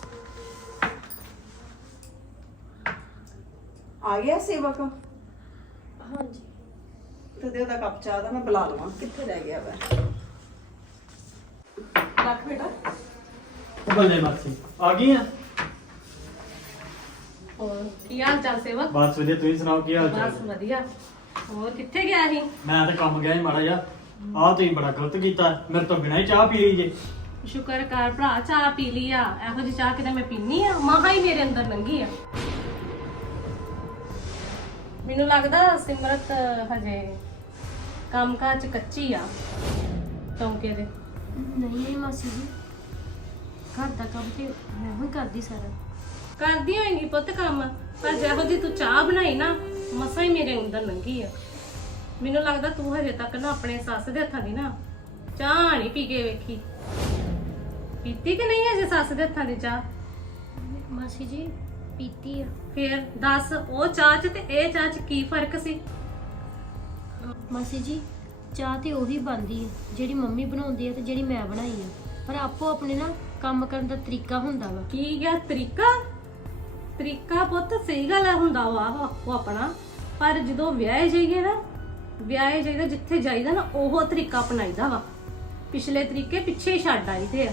S1: ਆ ਗਿਆ ਸੇਵਕ?
S3: ਹਾਂਜੀ
S1: ਤੇ ਦੇ ਉਹਦਾ ਕੱਪ ਚਾਹ ਦਾ ਮੈਂ ਬੁਲਾ ਲਵਾਂ। ਕਿੱਥੇ ਰਹਿ ਗਿਆ ਵੈ? ਰੱਖ ਬੇਟਾ।
S5: ਉਹ ਬੱਲੇ ਮਾਸੀ ਆ ਗਈ ਆ।
S4: ਹੋਰ ਕੀ ਹਾਲ ਚਾਲ ਸੇਵਕ?
S5: ਬਸ ਵਧੀਆ, ਤੁਸੀਂ ਸੁਣਾਓ ਕੀ ਹਾਲ ਚਾਲ?
S4: ਬਸ ਵਧੀਆ। ਹੋਰ ਕਿੱਥੇ ਗਿਆ ਸੀ?
S5: ਮੈਂ ਤਾਂ ਕੰਮ ਗਿਆ ਸੀ ਮਾੜਾ ਜਿਹਾ। ਆਹ ਤੁਸੀਂ ਬੜਾ ਗਲਤ ਕੀਤਾ, ਮੇਰੇ ਤੋਂ ਬਿਨਾਂ ਹੀ ਚਾਹ ਪੀ ਲਈ ਜੇ।
S4: ਸ਼ੁਕਰ ਕਰ ਭਰਾ, ਚਾਹ ਪੀ ਲਈ ਆ। ਇਹੋ ਜਿਹੀ ਚਾਹ ਕਿਤੇ ਮੈਂ ਪੀਨੀ ਆ? ਮਹਾ ਹੀ ਮੇਰੇ ਅੰਦਰ ਲੰਗੀ ਆ। ਮੈਨੂੰ ਲੱਗਦਾ ਸਿਮਰਤ ਹਜੇ ਕੰਮਕਾਜ ਚ ਕੱਚੀ ਆ ਚੌਂਕੇ ਦੇ।
S3: ਨਹੀਂ ਮਾਸੀ ਜੀ, ਘਰ ਦਾ ਕੰਮ ਤੇ ਮੈਂ ਹੀ ਕਰਦੀ ਸਾਰਾ।
S4: ਕਰਦੀ ਹੋਏਗੀ ਪੁੱਤ ਕੰਮ, ਪਰ ਜਿਹੋ ਜੀ ਤੂੰ ਚਾਹ ਬਣਾਈ ਨਾ, ਮਸਾਂ ਹੀ ਮੇਰੇ ਅੰਦਰ ਲੰਗੀ ਆ। ਮੈਨੂੰ ਲੱਗਦਾ ਤੂੰ ਹਜੇ ਤੱਕ ਨਾ ਆਪਣੇ ਸੱਸ ਦੇ ਹੱਥਾਂ ਦੀ ਨਾ ਚਾਹ ਨਹੀਂ ਪੀ ਕੇ ਵੇਖੀ। ਪੀਤੀ ਕਿ ਨਹੀਂ ਹਜੇ ਸੱਸ ਦੇ ਹੱਥਾਂ ਦੀ ਚਾਹ?
S3: ਮਾਸੀ ਜੀ ਪੀਤੀ ਆ।
S4: ਫੇਰ ਦੱਸ, ਉਹ ਚਾਹ ਚ ਤੇ ਇਹ ਚਾਹ ਚ ਕੀ ਫਰਕ ਸੀ?
S3: ਮਾਸੀ ਜੀ ਚਾਹ ਤੇ ਉਹੀ ਬਣਦੀ ਹੈ ਜਿਹੜੀ ਮੰਮੀ ਬਣਾਉਂਦੀ ਹੈ ਤੇ ਜਿਹੜੀ ਮੈਂ ਬਣਾਈ ਹੈ, ਪਰ ਆਪੋ ਆਪਣੇ ਨਾ ਕੰਮ ਕਰਨ ਦਾ ਤਰੀਕਾ ਹੁੰਦਾ ਵਾ।
S4: ਕੀ ਗਿਆ ਤਰੀਕਾ? ਤਰੀਕਾ ਪੁੱਤ ਸਹੀ ਗੱਲ ਹੁੰਦਾ ਵਾ ਉਹ ਆਪਣਾ, ਪਰ ਜਦੋਂ ਵਿਆਹੇ ਜਾਈਏ ਨਾ, ਵਿਆਹੇ ਜਾਈਦਾ ਜਿੱਥੇ ਜਾਈਦਾ ਨਾ, ਉਹ ਤਰੀਕਾ ਅਪਣਾਈਦਾ ਵਾ। ਪਿਛਲੇ ਤਰੀਕੇ ਪਿੱਛੇ ਹੀ ਛੱਡ ਆਈਦੇ ਆ।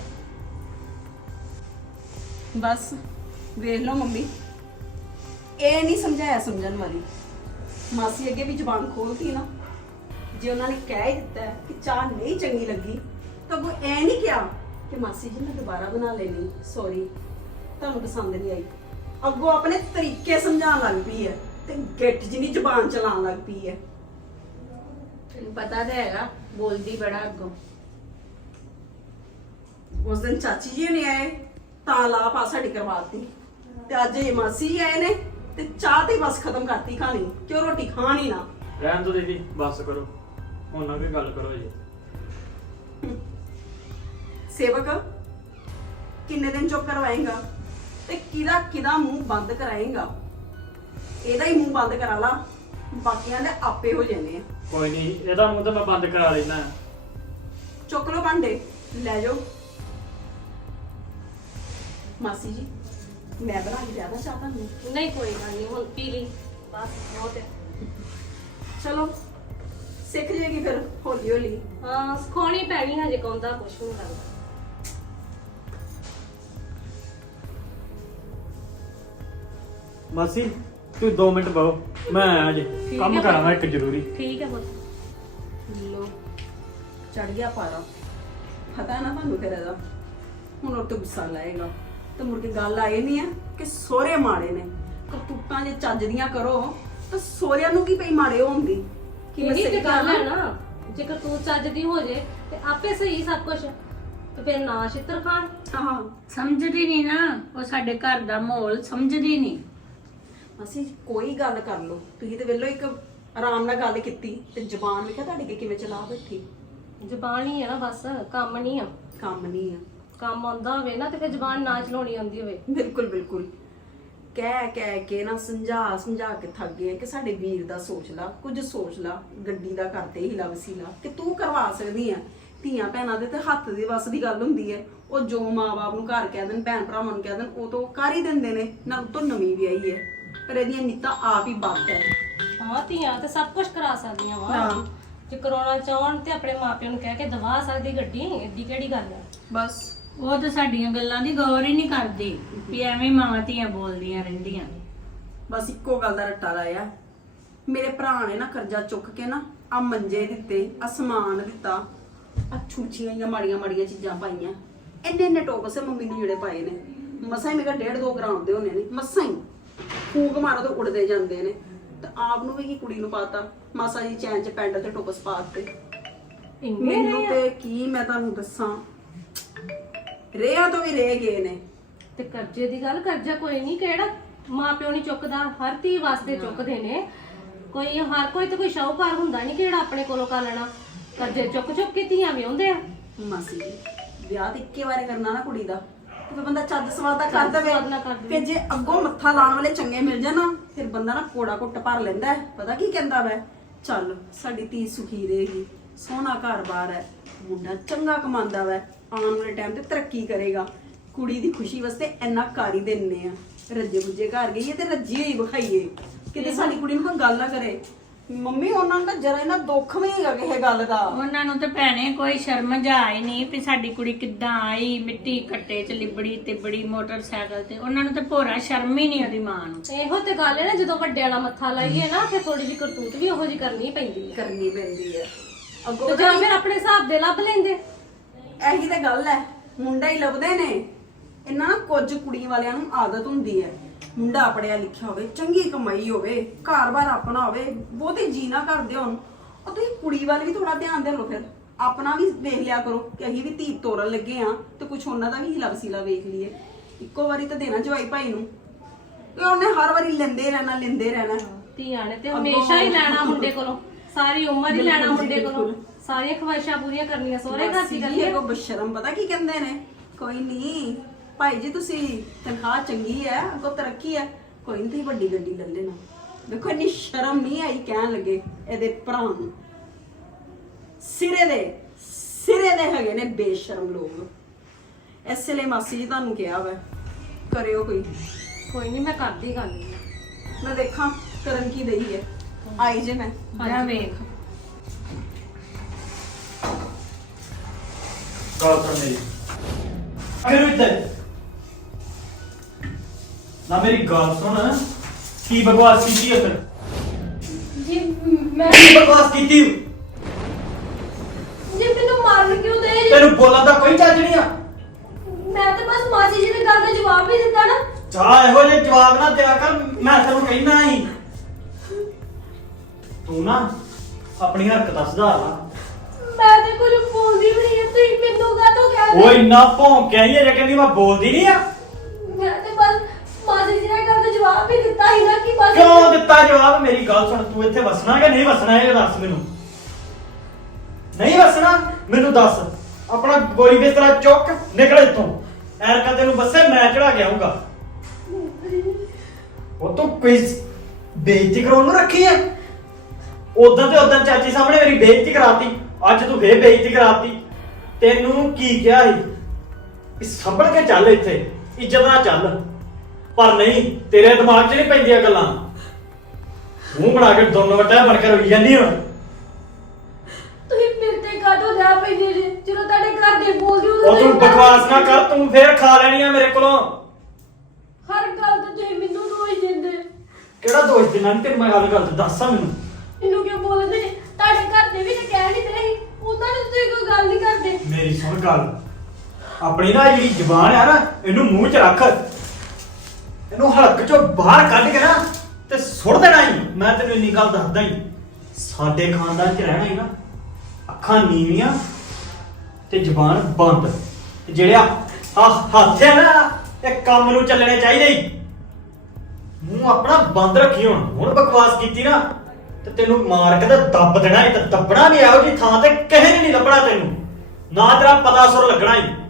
S1: ਬਸ ਵੇਖ ਲਓ ਮੰਮੀ, ਇਹ ਨਹੀਂ ਸਮਝਾਇਆ ਸਮਝਣ ਵਾਲੀ। ਮਾਸੀ ਅੱਗੇ ਵੀ ਜ਼ੁਬਾਨ ਖੋਲਤੀ ਨਾ। ਜੇ ਉਹਨਾਂ ਨੇ ਕਹਿ ਹੀ ਦਿੱਤਾ ਹੈ ਕਿ ਚਾਹ ਨਹੀਂ ਚੰਗੀ ਲੱਗੀ ਤਾਂ ਉਹ ਐ ਨਹੀਂ ਕਿਹਾ ਕਿ ਮਾਸੀ ਜੀ ਮੈਂ ਦੁਬਾਰਾ ਬਣਾ ਲੈਣੀ, ਸੌਰੀ ਤੁਹਾਨੂੰ ਪਸੰਦ ਨਹੀਂ ਆਈ। ਅੱਗੋਂ ਆਪਣੇ ਤਰੀਕੇ ਸਮਝਾਉਣ ਲੱਗ ਪਈ ਹੈ ਤੇ ਗਿੱਟ ਜਿਹੀ ਜ਼ੁਬਾਨ ਚਲਾਉਣ ਲੱਗ ਪਈ ਹੈ।
S2: ਤੈਨੂੰ ਪਤਾ ਤਾਂ ਹੈਗਾ ਬੋਲਦੀ ਬੜਾ ਅੱਗੋਂ।
S1: ਉਸ ਦਿਨ ਚਾਚੀ ਜੀ ਨੇ ਆਏ ਤਾਂ ਲਾਪ ਆ ਸਾਡੀ ਕਰਵਾਤੀ, ਤੇ ਅੱਜ ਇਹ ਮਾਸੀ ਜੀ ਆਏ ਨੇ ਤੇ ਚਾਹ ਤੇ ਬਸ ਖਤਮ ਕਰਤੀ ਖਾਣੀ, ਕਿਉਂ ਰੋਟੀ ਖਾਣੀ ਨਾ।
S5: ਰਹਿਣ ਦੋ ਦੀਦੀ, ਬਸ ਕਰੋ ਹੁਣ ਨਾ ਕੋਈ ਗੱਲ ਕਰੋ ਜੀ।
S1: ਸੇਵਕ ਕਿੰਨੇ ਦਿਨ ਚੁੱਪ ਕਰਵਾਏਗਾ ਤੇ ਕਿਹਦਾ ਮੂੰਹ ਬੰਦ ਕਰਾਏਗਾ? ਇਹਦਾ ਹੀ ਮੂੰਹ ਬੰਦ ਕਰਾ ਲਾ, ਬਾਕੀਆਂ ਦੇ ਆਪੇ ਹੋ ਜਾਂਦੇ ਆ।
S5: ਕੋਈ ਨਹੀਂ, ਇਹਦਾ ਮੂੰਹ ਤਾਂ ਮੈਂ ਬੰਦ ਕਰਾ ਲੈਣਾ।
S1: ਚੁੱਕ ਲੋ ਭਾਂਡੇ ਲੈ ਜਾਓ। ਮਾਸੀ ਜੀ ਮੈਂ ਬਣਾ ਕੇ ਜ਼ਿਆਦਾ ਚਾਹ ਤੁਹਾਨੂੰ?
S4: ਨਹੀਂ ਕੋਈ ਗੱਲ ਨਹੀਂ, ਹੁਣ ਪੀ ਲਈ ਬਸ ਬਹੁਤ ਹੈ।
S1: ਚਲੋ ਸਿੱਖ ਜੇਗੀ ਫਿਰ ਹੌਲੀ ਹੌਲੀ।
S4: ਹਾਂ ਸਿਖਾਉਣੀ ਪੈਣੀ, ਹਜੇ ਕੌਂਦਾ ਕੁਛ ਨਹੀਂ ਕਰਦਾ।
S5: ਮਾਸੀ ਤੂੰ 2 ਮਿੰਟ ਬਹੋ, ਮੈਂ ਆਇਆ ਜੇ, ਕੰਮ
S4: ਹੈ
S5: ਕਰਾਂਗਾ ਇੱਕ ਜ਼ਰੂਰੀ।
S4: ਠੀਕ ਹੈ ਪੁੱਤ।
S1: ਲੋ ਚੜ ਗਿਆ ਪਾਰਾ। ਪਤਾ ਹੈ ਨਾ ਤੁਹਾਨੂੰ ਫਿਰ ਇਹਦਾ ਹੁਣ ਉਹ ਤੇ ਗੁੱਸਾ ਲਾਏਗਾ ਤੇ ਮੁੜ ਕੇ ਗੱਲ ਆਏ ਨਹੀਂ ਆ ਕਿ ਸਹੁਰੇ ਮਾੜੇ ਨੇ। ਕਰਤੂਤਾਂ ਜੇ ਚੱਜ ਦੀਆਂ ਕਰੋ ਤਾਂ ਸਹੁਰਿਆਂ ਨੂੰ ਕੀ ਪਈ ਮਾੜੇ ਹੋਣਗੇ। ਕੀ ਮੈਂ
S4: ਇਹੀ
S1: ਸਹੀ
S4: ਤੇ ਗੱਲ
S1: ਕਹਾਂ
S4: ਹੈ ਨਾ, ਜੇਕਰ ਤੂੰ ਚੱਜ ਦੀ ਹੋ ਜੇ ਤੇ ਆਪੇ ਸਹੀ ਸਭ ਕੁਝ, ਤੇ ਫਿਰ ਨਾ ਛਿੱਤਰ ਖਾਣ।
S1: ਹਾਂ
S2: ਸਮਝਦੀ ਨਹੀਂ ਨਾ, ਉਹ ਸਾਡੇ ਘਰ ਦਾ ਮਾਹੌਲ ਸਮਝਦੀ ਨਹੀਂ।
S1: ਅਸੀਂ ਕੋਈ ਗੱਲ ਕਰ ਲਓ, ਤੁਸੀਂ ਤੇ ਵੇਲੋ ਇੱਕ ਆਰਾਮ ਨਾਲ ਗੱਲ ਕੀਤੀ ਤੇ ਜ਼ਬਾਨ ਵੇਖਿਆ ਤੁਹਾਡੀ ਕਿ ਕਿਵੇਂ ਚਲਾ ਬੈਠੀ।
S4: ਜ਼ਬਾਨ ਹੀ ਹੈ ਨਾ ਬਸ, ਕੰਮ ਨਹੀਂ ਆ।
S1: ਕੰਮ ਨਹੀਂ ਆ।
S4: ਕੰਮ ਆਉਂਦਾ ਹੋਵੇ ਨਾ ਤੇ ਫਿਰ ਜ਼ਬਾਨ ਨਾ ਚਲਾਉਣੀ ਆਉਂਦੀ ਹੋਵੇ।
S1: ਬਿਲਕੁਲ ਬਿਲਕੁਲ। ਕਹਿ ਕੇ ਨਾ ਸਮਝਾ ਕੇ ਥੱਕ ਗਏ ਕਿ ਸਾਡੇ ਵੀਰ ਦਾ ਸੋਚ ਲਾ, ਕੁਝ ਸੋਚ ਲਾ। ਗੱਡੀ ਦਾ ਕਰਦੇ ਹੀ ਵਸੀਲਾ ਕਿ ਤੂੰ ਕਰਵਾ ਸਕਦੀ ਆ। ਧੀਆਂ ਭੈਣਾਂ ਦੇ ਤੇ ਹੱਥ ਦੇ ਵੱਸ ਦੀ ਗੱਲ ਹੁੰਦੀ ਹੈ। ਉਹ ਜੋ ਮਾਂ-ਬਾਪ ਨੂੰ ਘਰ ਕਹਿ ਦੇਣ, ਭੈਣ ਭਰਾਵਾਂ ਨੂੰ ਕਹਿ ਦੇਣ, ਉਹ ਤੋਂ ਕਰ ਹੀ ਦਿੰਦੇ ਨੇ। ਨਾ ਉਤੋਂ ਨਵੀਂ ਵਿਆਹੀ ਹੈ, ਪਰ ਇਹਦੀਆਂ ਨੀਤਾਂ ਆਪ ਹੀ ਬੰਦ ਹੈ।
S4: ਹਾਂ, ਧੀਆਂ ਤੇ ਸਭ ਕੁਝ ਕਰਾ ਸਕਦੀਆਂ ਵਾ।
S1: ਹਾਂ।
S4: ਜੇ ਕਰਾਉਣਾ ਚਾਹਣ ਤੇ ਆਪਣੇ ਮਾਪਿਆਂ ਨੂੰ ਕਹਿ ਕੇ ਦਵਾ ਸਕਦੀ ਗੱਡੀ, ਏਡੀ ਕਿਹੜੀ ਗੱਲ ਹੈ।
S1: ਬਸ
S2: ਉਹ ਤਾਂ ਸਾਡੀਆਂ ਗੱਲਾਂ ਦੀ ਗੌਰ ਹੀ ਨਹੀਂ ਕਰਦੀ ਵੀ ਐਵੇਂ ਮਾਵਾਂ ਧੀਆਂ ਬੋਲਦੀਆਂ ਰਹਿੰਦੀਆਂ।
S1: ਬਸ ਇੱਕੋ ਗੱਲ ਦਾ ਰੱਟਾ ਲਾਇਆ। ਮੇਰੇ ਭਰਾ ਨੇ ਨਾ ਕਰਜ਼ਾ ਚੁੱਕ ਕੇ ਨਾ ਆ ਮੰਜੇ ਦਿੱਤੇ, ਆ ਸਮਾਨ ਦਿੱਤਾ, ਆ ਛੂਛੀਆਂ ਜਾਂ ਮਾੜੀਆਂ ਚੀਜ਼ਾਂ ਪਾਈਆਂ। ਇੰਨੇ ਟੋਪਸ ਮੰਮੀ ਨੂੰ ਜਿਹੜੇ ਪਾਏ ਨੇ, ਮਸਾਂ ਹੀ ਮੇਰਾ 1.5-2 ਗ੍ਰਾਮ ਦੇ ਹੋਣੇ ਨੇ। ਮਸਾਂ ਹੀ ਫੂਕ ਮਾਰੋ ਤੇ ਉੜਦੇ ਜਾਂਦੇ ਨੇ। ਤੇ ਆਪ ਨੂੰ ਵੀ ਕੀ ਕੁੜੀ ਨੂੰ ਪਾਤਾ, ਮਾਸਾ ਜੀ ਚੈਨ ਚ ਪੈਂਟ ਤੇ ਟੋਪਸ ਪਾ ਦਿੱਤੇ।
S4: ਇੰਨੇ
S1: ਮੈਨੂੰ ਤੇ ਕੀ ਮੈਂ ਤੁਹਾਨੂੰ ਦੱਸਾਂ, ਰੇਹਾਂ ਤੋਂ ਵੀ ਰਹਿ ਗਏ ਨੇ।
S4: ਤੇ ਕਰਜ਼ੇ ਦੀ ਗੱਲ, ਕਰਜ਼ਾ ਕੋਈ ਨਹੀਂ ਕਿਹੜਾ ਮਾਪਿਓ ਨਹੀਂ ਚੁੱਕਦਾ, ਹਰ ਧੀ ਵਾਸਤੇ ਚੁੱਕਦੇ ਨੇ। ਹਰ ਕੋਈ ਤੇ ਕੋਈ ਸ਼ਾਹੂਕਾਰ ਹੁੰਦਾ ਨਹੀਂ ਕਿਹੜਾ ਆਪਣੇ ਕੋਲੋਂ ਕਰ ਲੈਣਾ। ਕਰਜ਼ੇ ਚੁੱਕ ਕੇ ਧੀਆਂ ਵਿਆਹੁੰਦੇ ਆ।
S1: ਮਾਸੀ ਜੀ, ਵਿਆਹ ਤੇ ਇੱਕੇ ਵਾਰੇ ਕਰਨਾ ਨਾ ਕੁੜੀ ਦਾ, ਤੇ ਫਿਰ ਬੰਦਾ ਚੱਜ ਸਵਾਦ ਦਾ ਕਰ ਦੇਵੇ।
S4: ਸਵਾਦ ਨਾਲ ਕਰ ਦੇਵੇ।
S1: ਫਿਰ ਜੇ ਅੱਗੋਂ ਮੱਥਾ ਲਾਉਣ ਵਾਲੇ ਚੰਗੇ ਮਿਲ ਜਾਣ ਨਾ, ਫਿਰ ਬੰਦਾ ਨਾ ਕੋੜਾ ਘੁੱਟ ਭਰ ਲੈਂਦਾ ਹੈ। ਪਤਾ ਕੀ ਕਹਿੰਦਾ ਵੈ, ਚੱਲ ਸਾਡੀ ਧੀ ਸੁਖੀ ਰਹੇਗੀ, ਸੋਹਣਾ ਘਰ-ਬਾਰ ਹੈ, ਮੁੰਡਾ ਚੰਗਾ ਕਮਾਉਂਦਾ ਵੈ, ਆਉਣ ਵਾਲੇ ਟਾਈਮ ਤੇ ਤਰੱਕੀ ਕਰੇਗਾ। ਕੁੜੀ ਦੀ ਖੁਸ਼ੀ ਵਾਸਤੇ ਇੰਨਾ ਕਰ ਹੀ ਦਿੰਨੇ ਆ। ਰੱਜੇ ਬੁੱਝੇ ਘਰ ਗਈ ਹੈ ਤੇ ਰੱਜੀ ਹੋਈ ਵਿਖਾਈਏ, ਕਿਤੇ ਸਾਡੀ ਕੁੜੀ ਨੂੰ ਕੋਈ ਗੱਲ ਨਾ ਕਰੇ। ਮੰਮੀ ਉਹਨਾਂ ਨੂੰ ਤਾਂ ਜਰਾ ਇਹਨਾਂ ਦੁੱਖ ਵੀ ਨਹੀਂ ਹੈਗਾ ਕਿਸੇ ਗੱਲ ਦਾ।
S2: ਉਹਨਾਂ ਨੂੰ ਤਾਂ ਭੈਣੇ ਕੋਈ ਸ਼ਰਮ ਜਾ ਆਈ ਨਹੀਂ ਵੀ ਸਾਡੀ ਕੁੜੀ ਕਿੱਦਾਂ ਆਈ, ਮਿੱਟੀ ਕੱਟੇ ਚ ਲਿਬੜੀ ਤੇ ਬੜੀ ਮੋਟਰਸਾਈਕਲ ਤੇ। ਉਹਨਾਂ ਨੂੰ ਤਾਂ ਭੋਰਾ ਸ਼ਰਮ ਹੀ ਨਹੀਂ ਉਹਦੀ ਮਾਂ ਨੂੰ।
S4: ਇਹੋ ਤੇ ਗੱਲ ਹੈ ਨਾ, ਜਦੋਂ ਵੱਡਿਆਂ ਨਾਲ ਮੱਥਾ ਲਾਈਏ ਨਾ ਫਿਰ ਥੋੜੀ ਜਿਹੀ ਕਰਤੂਤ ਵੀ ਉਹੋ ਜਿਹੀ ਕਰਨੀ ਪੈਂਦੀ ਹੈ।
S1: ਕਰਨੀ ਪੈਂਦੀ ਹੈ ਅੱਗੋਂ।
S4: ਤੇ ਜਾਂ ਫਿਰ ਆਪਣੇ ਹਿਸਾਬ ਦੇ ਲੱਭ ਲੈਂਦੇ।
S1: ਇਹੀ ਤਾਂ ਗੱਲ ਹੈ, ਮੁੰਡਾ ਹੀ ਲੱਭਦੇ ਨੇ। ਇਹਨਾਂ ਨਾ ਕੁਝ ਕੁੜੀਆਂ ਵਾਲਿਆਂ ਨੂੰ ਆਦਤ ਹੁੰਦੀ ਹੈ, ਮੁੰਡਾ ਪੜਿਆ ਲਿਖਿਆ ਹੋਵੇ, ਚੰਗੀ ਕਮਾਈ ਹੋਵੇ, ਘਰ-ਬਾਰ ਆਪਣਾ ਹੋਵੇ, ਬਹੁਤੇ ਜੀ ਨਾ ਕਰਦੇ ਹੋਣ। ਉਹ ਤੁਸੀਂ ਕੁੜੀ ਵੱਲ ਵੀ ਥੋੜਾ ਧਿਆਨ ਦੇ ਲਓ। ਫਿਰ ਆਪਣਾ ਵੀ ਵੇਖ ਲਿਆ ਕਰੋ ਕਿ ਅਸੀਂ ਵੀ ਧੀ ਤੋਰਨ ਲੱਗੇ ਆ ਤੇ ਕੁਝ ਉਹਨਾਂ ਦਾ ਵੀ ਹਿਲਾ ਵਸੀਲਾ ਵੇਖ ਲਈਏ। ਇੱਕੋ ਵਾਰੀ ਤਾਂ ਦੇਣਾ ਜਵਾਈ ਭਾਈ ਨੂੰ, ਤੇ ਉਹਨੇ ਹਰ ਵਾਰੀ ਲੈਂਦੇ ਰਹਿਣਾ।
S4: ਧੀਆਂ ਨੇ ਤੇ ਹਮੇਸ਼ਾ ਹੀ ਲੈਣਾ ਮੁੰਡੇ ਕੋਲੋਂ, ਸਾਰੀ ਉਮਰ ਹੀ ਲੈਣਾ ਮੁੰਡੇ ਕੋਲੋਂ, ਸਾਰੀਆਂ ਖਵਾਇਸ਼ਾਂ ਪੂਰੀਆਂ ਕਰਨੀਆਂ ਸਹੁਰੇ ਘਰ ਦੀ ਗੱਲ ਹੈ।
S1: ਕੋ ਬਸ਼ਰਮ ਪਤਾ ਕੀ ਕਹਿੰਦੇ ਨੇ, ਕੋਈ ਨਹੀਂ ਭਾਈ ਜੀ ਤੁਸੀਂ ਤਨਖਾਹ ਚੰਗੀ ਹੈ, ਅੱਗੋਂ ਤਰੱਕੀ ਹੈ, ਕੋਈ ਨਹੀਂ ਤੁਸੀਂ ਵੱਡੀ ਗੱਡੀ ਲੈ ਲੈਣਾ। ਦੇਖੋ ਇੰਨੀ ਸ਼ਰਮ ਨਹੀਂ ਆਈ ਕਹਿਣ ਲੱਗੇ ਇਹਦੇ ਭਰਾ ਨੂੰ। ਸਿਰੇ ਦੇ ਹੈਗੇ ਨੇ ਬੇਸ਼ਰਮ ਲੋਕ। ਇਸ ਲਈ ਮਾਸੀ ਜੀ ਤੁਹਾਨੂੰ ਕਿਹਾ ਵਾ, ਕਰਿਓ ਕੋਈ
S4: ਨਹੀਂ, ਮੈਂ ਕਰਦੀ ਗੱਲ।
S1: ਮੈਂ ਦੇਖਾਂ ਕਰਨ ਕੀ ਦਈ ਹੈ। ਆਈ ਜੇ ਮੈਂ
S2: ਜਾ ਵੇਖ।
S5: ਗੱਲ ਸੁਣ ਮੇਰੀ, ਅਗਰ ਇੱਧਰ ਨਾ ਮੇਰੀ ਗੱਲ ਸੁਣ, ਕੀ ਬਕਵਾਸ ਕੀਤੀ ਉੱਧਰ?
S3: ਜੀ ਮੈਂ
S5: ਕੀ ਬਕਵਾਸ ਕੀਤੀ?
S3: ਜੀ ਮੈਨੂੰ ਮਾਰਨ ਕਿਉਂ ਦੇ?
S5: ਤੈਨੂੰ ਬੋਲਣ ਦਾ ਕੋਈ ਚੱਜ ਨਹੀਂ ਆ।
S3: ਮੈਂ ਤਾਂ ਬਸ ਮਾਸੀ ਜੀ ਦੀ ਗੱਲ ਦਾ ਜਵਾਬ ਹੀ ਦਿੱਤਾ ਨਾ।
S5: ਚਾਹ ਇਹੋ ਜਿਹੇ ਜਵਾਬ ਨਾ ਦਿਆ ਕਰ, ਮੈਂ ਤੈਨੂੰ ਕਹਿਣਾ ਹੀ। ਤੂੰ ਨਾ ਆਪਣੀ ਹਰਕਤਾਂ ਸੁਧਾਰ ਲਾ।
S3: ਮੈਂ ਤੇ ਕੁਝ ਬੋਲਦੀ ਵੀ ਨਹੀਂ, ਤੁਸੀਂ ਮੈਨੂੰ ਕਾਹਤੋਂ ਕਹਿ
S5: ਉਹ
S3: ਰਹੇ?
S5: ਇੰਨਾ ਭੌਂਕਿਆ ਹੀ ਅਜੇ ਕਹਿੰਦੀ ਮੈਂ ਬੋਲਦੀ ਨਹੀਂ ਆ।
S3: ਮੈਂ ਤੇ ਬਸ ਮਾਸੀ ਜੀ ਨੇ ਗੱਲ ਦਾ ਜਵਾਬ ਹੀ ਦਿੱਤਾ ਹੀ ਨਾ ਕਿ ਬਸ।
S5: ਕਿਉਂ ਦਿੱਤਾ ਜਵਾਬ? ਮੇਰੀ ਗੱਲ ਸੁਣ, ਤੂੰ ਇੱਥੇ ਵਸਣਾ ਕਿ ਨਹੀਂ ਵਸਣਾ ਇਹ ਦੱਸ ਮੈਨੂੰ। ਨਹੀਂ ਵਸਣਾ ਮੈਨੂੰ ਦੱਸ। ਆਪਣਾ ਗੋਲੀ ਬਿਸਤਰਾ ਚੁੱਕ ਨਿਕਲ ਇੱਥੋਂ। ਐਰਕਾ ਤੈਨੂੰ ਬੱਸੇ ਮੈਂ ਚੜਾ ਕੇ ਆਊਂਗਾ। ਉਹ ਤੂੰ ਕੋਈ ਬੇਇੱਜ਼ਤੀ ਕਰਾਉਣ ਨੂੰ ਰੱਖੀ ਐ। ਉਦੋਂ ਚਾਚੀ ਸਾਹਮਣੇ ਮੇਰੀ ਬੇਇੱਜ਼ਤੀ ਕਰਾਤੀ, ਅੱਜ ਤੂੰ ਫੇਰ ਬੇਇੱਜ਼ਤੀ ਕਰਾਤੀ। ਤੈਨੂੰ ਕੀ ਕਿਹਾ ਸੀ ਸੰਭਲ ਕੇ ਚੱਲ, ਇੱਥੇ ਇੱਜ਼ਤ ਨਾਲ ਚੱਲ। ਪਰ ਨਹੀਂ, ਤੇਰੇ ਦਿਮਾਗ 'ਚ ਨਹੀਂ ਪੈਂਦੀਆਂ ਗੱਲਾਂ। ਮੂੰਹ ਬਣਾ ਕੇ ਦੋਨੋਂ ਵੱਟਾ ਬਣ ਕੇ ਰੋਈ ਜਾਂਦੀ ਹੁਣ।
S3: ਤੁਸੀਂ ਮੇਰੇ ਤੇ ਕਾਹਤੋਂ ਜਾ ਪੈਂਦੇ ਜੀ? ਜਦੋਂ ਤੁਹਾਡੇ ਘਰ ਦੇ ਬੋਲਦੇ
S5: ਉਹ ਤੂੰ ਬਕਵਾਸ ਨਾ ਕਰ, ਤੂੰ ਫੇਰ ਖਾ ਲੈਣੀ ਆ ਮੇਰੇ ਕੋਲੋਂ।
S3: ਹਰ ਗੱਲ ਤੇ ਤੁਸੀਂ ਮੈਨੂੰ ਦੋਸ਼ ਦਿੰਦੇ।
S5: ਕਿਹੜਾ ਦੋਸ਼ ਦੇਣਾ? ਨਹੀਂ ਤੈਨੂੰ ਮੈਂ ਗੱਲ ਦੱਸਾਂ ਮੈਨੂੰ।
S3: ਮੈਨੂੰ ਕਿਉਂ ਬੋਲਦੇ? ਤੁਹਾਡੇ ਘਰ ਦੇ ਵੀ ਤਾਂ ਕਹਿ ਨਹੀਂ ਰਹੇ ਸੀ ਉਹਨਾਂ ਨੂੰ ਤੁਸੀਂ ਕੋਈ ਗੱਲ ਨਹੀਂ ਕਰਦੇ।
S5: ਮੇਰੀ ਸੁਣ ਗੱਲ, ਆਪਣੀ ਨਾ ਜਿਹੜੀ ਜ਼ੁਬਾਨ ਆ ਨਾ ਇਹਨੂੰ ਮੂੰਹ 'ਚ ਰੱਖ, ਇਹਨੂੰ ਹਲਕ 'ਚੋਂ ਬਾਹਰ ਕੱਢ ਕੇ ਨਾ ਤੇ ਸੁੱਟ ਦੇਣਾ ਹੀ। ਮੈਂ ਤੈਨੂੰ ਇੰਨੀ ਗੱਲ ਦੱਸਦਾ ਹੀ, ਸਾਡੇ ਖਾਨਦਾਨ 'ਚ ਰਹਿਣਾ ਹੀ ਨਾ ਅੱਖਾਂ ਨੀਵੀਆਂ ਤੇ ਜ਼ੁਬਾਨ ਬੰਦ। ਤੇ ਜਿਹੜੇ ਆ ਹੱਥ ਆ ਨਾ ਇਹ ਕੰਮ ਨੂੰ ਚੱਲਣੇ ਚਾਹੀਦੇ ਹੀ। ਮੂੰਹ ਆਪਣਾ ਬੰਦ ਰੱਖੀ। ਹੁਣ ਬਕਵਾਸ ਕੀਤੀ ਨਾ ਤੇ ਤੈਨੂੰ ਮਾਰ ਕੇ ਤੇ ਦੱਬ ਦੇਣਾ ਹੀ। ਤੇ ਦੱਬਣਾ ਵੀ ਇਹੋ ਜਿਹੀ ਥਾਂ ਤੇ ਕਿਸੇ ਨੇ ਨਹੀਂ ਲੱਭਣਾ ਤੈਨੂੰ, ਨਾ ਤੇਰਾ ਪਤਾ ਸੁਰ ਲੱਗਣਾ ਹੀ।